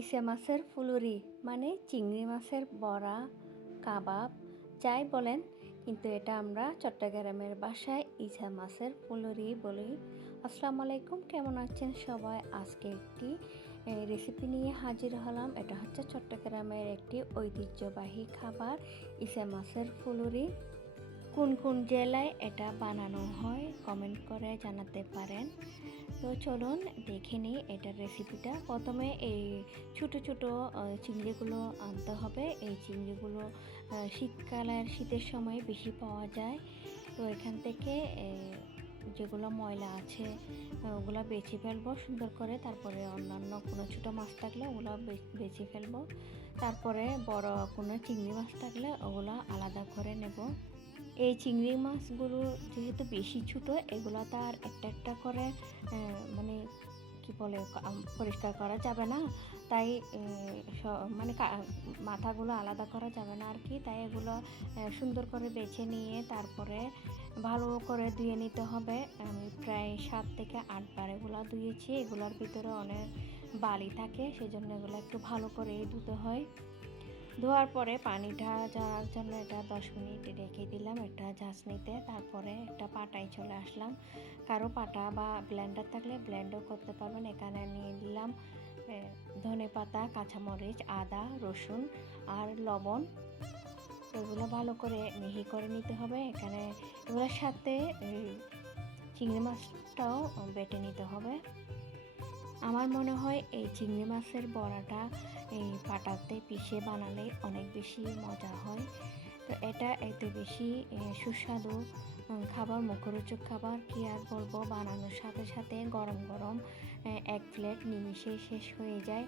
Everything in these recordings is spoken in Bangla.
ইসে মাছের ফুলুরি মানে চিংড়ি মাছের বড়া, কাবাব যাই বলেন, কিন্তু এটা আমরা চট্টগ্রামের ভাষায় ইসে মাছের ফুলুরি বলি। আসসালামু আলাইকুম, কেমন আছেন সবাই? আজকে একটি রেসিপি নিয়ে হাজির হলাম। এটা হচ্ছে চট্টগ্রামের একটি ঐতিহ্যবাহী খাবার, ইসে মাছের ফুলুরি। কোন কোন জেলায় এটা বানানো হয় কমেন্ট করে জানাতে পারেন। তো চলুন দেখে নিই এটার রেসিপিটা। প্রথমে এই ছোটো ছোটো চিংড়িগুলো আনতে হবে। এই চিংড়িগুলো শীতের সময় বেশি পাওয়া যায়। তো এখান থেকে যেগুলো ময়লা আছে ওগুলো বেছে ফেলবো সুন্দর করে। তারপরে অন্যান্য কোনো ছোটো মাছ থাকলে ওগুলো বেছে ফেলবো। তারপরে বড় কোনো চিংড়ি মাছ থাকলে ওগুলো আলাদা করে নেব। এই চিংড়ি মাছগুলো যেহেতু বেশি ছোটো, এগুলো তো আর একটা একটা করে মানে কি বলে পরিষ্কার করা যাবে না। তাই মানে মাথাগুলো আলাদা করা যাবে না আর কি। তাই এগুলো সুন্দর করে বেছে নিয়ে তারপরে ভালো করে ধুয়ে নিতে হবে। আমি প্রায় 7 থেকে 8 বার এগুলো ধুয়েছি। এগুলোর ভিতরে অনেক বালি থাকে, সেজন্য এগুলো একটু ভালো করে ধুতে হয়। ধোয়ার পরে পানিটা যাওয়ার জন্য এটা 10 মিনিট রেখে দিলাম একটা ঝাঁঝনিতে। তারপরে একটা পাটায় চলে আসলাম। কারো পাটা বা ব্লেন্ডার থাকলে ব্লেন্ডও করতে পারবেন। এখানে নিয়ে দিলাম ধনেপাতা, কাঁচামরিচ, আদা, রসুন আর লবণ। এগুলো ভালো করে মিহি করে নিতে হবে। এখানে এগুলোর সাথে চিংড়ি মাছটাও বেটে নিতে হবে। আমার মনে হয় এই চিংড়ি মাছের বড়াটা এই পাটাতে পিষে বানালে অনেক বেশি মজা হয়। তো এটা এত বেশি সুস্বাদু খাবার, মুখরোচক খাবার, কি আর বলবো। বানানোর সাথে সাথে গরম গরম এক প্লেট নিমিষেই শেষ হয়ে যায়।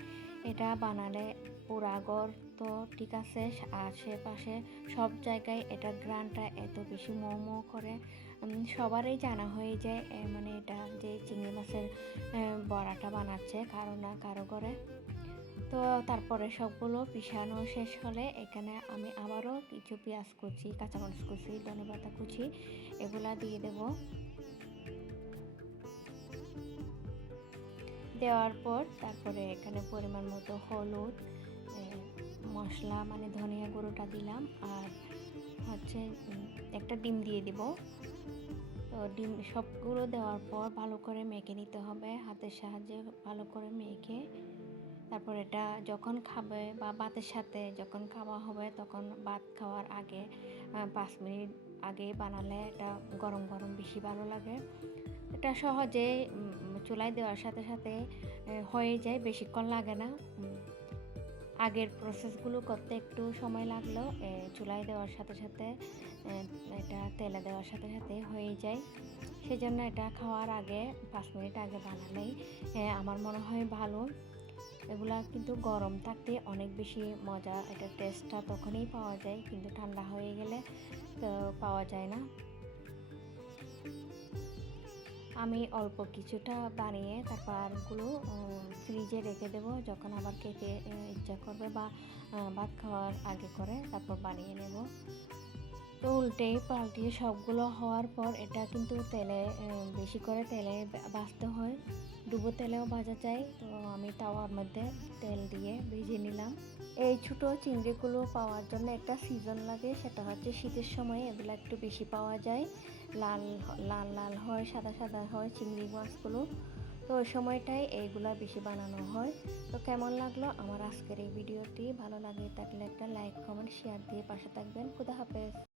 এটা বানালে পোড়াগড় তো ঠিক আছে, আশেপাশে সব জায়গায় এটা গ্রানটা এত বেশি মৌ করে সবারই জানা হয়ে যায়। মানে এটা যে চিংড়ি মাছের বড়াটা বানাচ্ছে কারো না কারো করে। তো তারপরে সবগুলো পিষানো শেষ হলে এখানে আমি আবারও কিছু পেঁয়াজ কুচি, কাঁচামরিচ কুচি, ধনেপাতা কুচি এগুলা দিয়ে দেব। দেওয়ার পর তারপরে এখানে পরিমাণ মতো হলুদ, মশলা মানে ধনিয়া গুঁড়োটা দিলাম, আর হচ্ছে একটা ডিম দিয়ে দিব। তো ডিম সবগুলো দেওয়ার পর ভালো করে মেখে নিতে হবে, হাতের সাহায্যে ভালো করে মেখে। তারপর এটা যখন খাবে বা ভাতের সাথে যখন খাওয়া হবে, তখন ভাত খাওয়ার আগে 5 মিনিট আগে বানালে এটা গরম গরম বেশি ভালো লাগে। এটা সহজে চুলায় দেওয়ার সাথে সাথে হয়ে যায়, বেশিক্ষণ লাগে না। আগের প্রসেসগুলো করতে একটু সময় লাগলেও চুলায় দেওয়ার সাথে সাথে এটা তেলে দেওয়ার সাথে সাথে হয়ে যায়। সেজন্য এটা খাওয়ার আগে 5 মিনিট আগে বানালেই আমার মনে হয় ভালো। এগুলা কিন্তু গরম থাকতে অনেক বেশি মজা, এটার টেস্টটা তখনই পাওয়া যায়, কিন্তু ঠান্ডা হয়ে গেলে তো পাওয়া যায় না। আমি অল্প কিছুটা বানিয়ে তারপরগুলো ফ্রিজে রেখে দেবো, যখন আবার খেতে ইচ্ছা করবে বা ভাত খাওয়ার আগে করে তারপর বানিয়ে নেব। তো উল্টে পাল্টিয়ে সবগুলো হওয়ার পর এটা কিন্তু তেলে বেশি করে তেলে ভাজতে হয়, ডুবো তেলেও ভাজা যায়। তো আমি তাওয়ার মধ্যে তেল দিয়ে ভেজে নিলাম। এই ছোটো চিংড়িগুলো পাওয়ার জন্য একটা সিজন লাগে, সেটা হচ্ছে শীতের সময় এগুলো একটু বেশি পাওয়া যায়। লাল লাল লাল হয়, সাদা সাদা হয় চিংড়ি মাছগুলো। তো ওই সময়টায় এইগুলা বেশি বানানো হয়। তো কেমন লাগলো আমার আজকের এই ভিডিওটি? ভালো লাগে থাকলে একটা লাইক, কমেন্ট, শেয়ার দিয়ে পাশে থাকবেন। খুদা হাফেজ।